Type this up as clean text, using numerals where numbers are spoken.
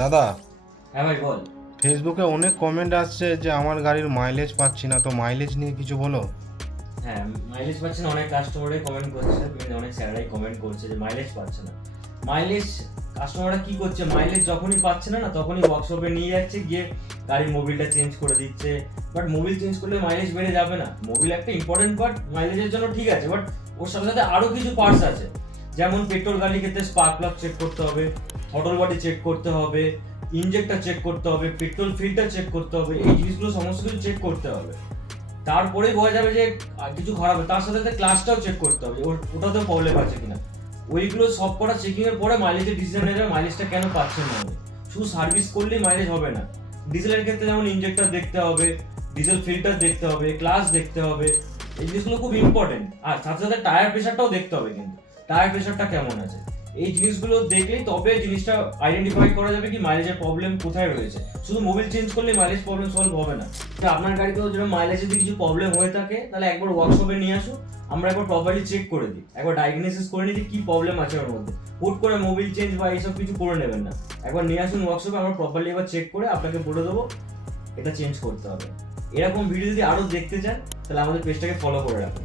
দাদা, হ্যাঁ ভাই বল। ফেসবুকে অনেক কমেন্ট আসছে যে আমার গাড়ির মাইলেজ পাচ্ছি না, তো মাইলেজ নিয়ে কিছু বলো। হ্যাঁ, মাইলেজ পাচ্ছে না, অনেক কাস্টমারই কমেন্ট করছে, অনেক স্যাররাই কমেন্ট করছে যে মাইলেজ পাচ্ছে না। মাইলেজ কাস্টমাররা কি করছে, মাইলেজ যখনই পাচ্ছে না তখনই ওয়ার্কশপে নিয়ে যাচ্ছে, গিয়ে গাড়ির মোবিলটা চেঞ্জ করে দিচ্ছে। বাট মোবিল চেঞ্জ করলে মাইলেজ বেড়ে যাবে না। মোবিল একটা ইম্পর্টেন্ট পার্ট মাইলেজের জন্য, ঠিক আছে, বাট ওর সাথে সাথে আরো কিছু পার্টস আছে। যেমন পেট্রোল গাড়ির ক্ষেত্রে স্পার্ক প্লাগ চেক করতে হবে, থ্রটল বডি চেক করতে হবে, ইঞ্জেক্টর চেক করতে হবে, পেট্রোল ফিল্টার চেক করতে হবে। এই জিনিসগুলো সমস্ত কিছু চেক করতে হবে। তারপরেই বোঝা যাবে যে কিছু খারাপ। তার সাথে সাথে ক্লাসটাও চেক করতে হবে, ওটাতেও প্রবলেম আছে কিনা। ওইগুলো সব করা চেকিং এর পরে মাইলেজের ডিসিশন নেবে, মাইলেজটা কেন পাচ্ছেন না উনি। শুধু সার্ভিস করলেই মাইলেজ হবে না। ডিজেলের ক্ষেত্রে যেমন ইঞ্জেক্টর দেখতে হবে, ডিজেল ফিল্টার দেখতে হবে, ক্লাস দেখতে হবে। এই জিনিসগুলো খুব ইম্পর্টেন্ট। আর সাথে সাথে টায়ার প্রেশারটাও দেখতে হবে, কিন্তু টায়ার প্রেশারটা কেমন আছে। এই জিনিসগুলো দেখলেই তবে জিনিসটা আইডেন্টিফাই করা যাবে কি মাইলেজের প্রবলেম কোথায় রয়েছে। শুধু মোবিল চেঞ্জ করলে মাইলেজ প্রবলেম সলভ হবে না। তো আপনার গাড়িতেও যেরকম মাইলেজে যদি কিছু প্রবলেম হয়ে থাকে, তাহলে একবার ওয়ার্কশপে নিয়ে আসুন, আমরা একবার প্রপারলি চেক করে দিই, একবার ডায়াগনোসিস করে নিই যে কি প্রবলেম আছে ওর মধ্যে। হুট করে মোবিল চেঞ্জ বা এইসব কিছু করে নেবেন না। একবার নিয়ে আসুন ওয়ার্কশপে, আমরা প্রপারলি একবার চেক করে আপনাকে বলে দেবো এটা চেঞ্জ করতে হবে। এরকম ভিডিও যদি আরো দেখতে চান, তাহলে আমাদের পেজটাকে ফলো করে রাখুন।